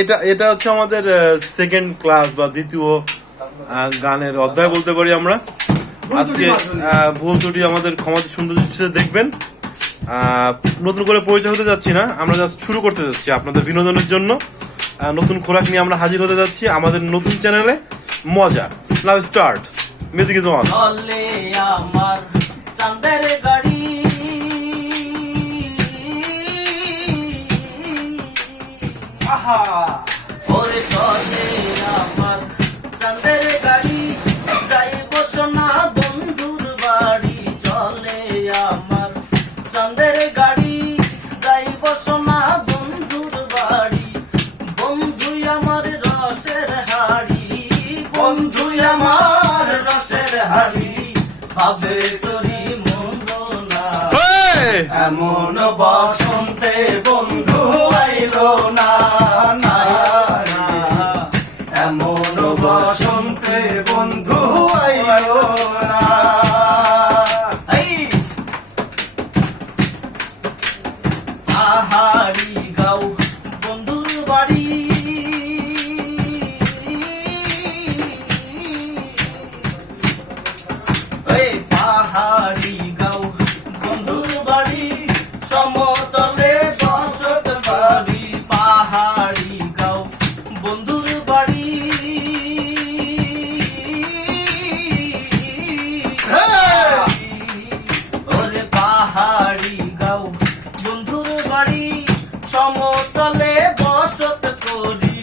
এটা এটা হচ্ছে আমাদের সেকেন্ড ক্লাস বা দ্বিতীয় গানের অধ্যায় বলতে পারি আমরা। আজকে ভুল ত্রুটি আমাদের ক্ষমতা সুন্দর দেখবেন। নতুন করে পরিচয় হতে যাচ্ছি না, আমরা জাস্ট শুরু করতে যাচ্ছি আপনাদের বিনোদনের জন্য। নতুন খোরাক নিয়ে আমরা হাজির হতে যাচ্ছি আমাদের নতুন চ্যানেলে মজা। নাও স্টার্ট, মিউজিক ইজ অন। চলে আমার চাঁদের গাড়ি, আহা ওরে চলে আমার চাঁদের গাড়ি, যাইব সোনা বন্ধুর বাড়ি। চলে আমার চাঁদের গাড়ি, যাইব সোনা বন্ধুর বাড়ি। বন্ধু আমার রসের হাড়ি, বন্ধু আমার রসের হাড়ি, ভাবে চরি মন্দ না। এমন বসন্তে বন্ধু আইলো না, এমন বসন্তে বন্ধু আইলো না। পাহাড়ি গাও বন্ধুর বাড়ি, পাহাড়ি গাও বন্ধুর বাড়ি, সমতলে বসত বাড়ি। পাহাড়ি গাও বন্ধুর বাড়ি, ওরে পাহাড়ি গাও বন্ধুর বাড়ি, সমতলে বসত করি।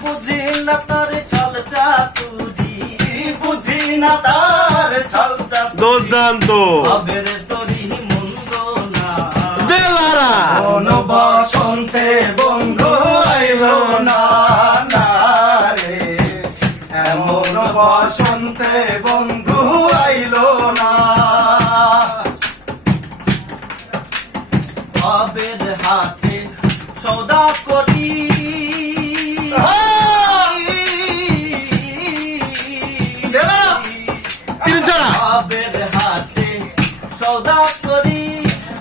বুঝি না তার ছল চাতুরি, বুঝি না তার ছল চাতুরি। দুর্দান্ত ভাবের তরি মন্দ না, দেলারা কোন বসন্তে বন্ধু আইলো না, না রে এমন বসন্তে বন্ধু আইলো না। ভাবের হাতে সৌদা করি, ভাবের হাতে সৌদা করি,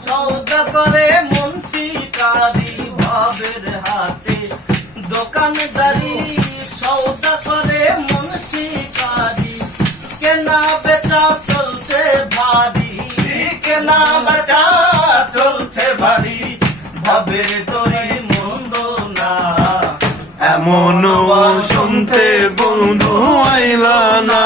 সৌদা করে মুন্সি কারি। ভাবের হাতে দোকানদারি, সৌদা করে মুন্সি কারি। কেনা বেচা চলছে ভারী, কেনা বেচা চলছে ভারী। ভাবের তরি মন্দ না, এমন শুনতে বন্ধু আইলা না।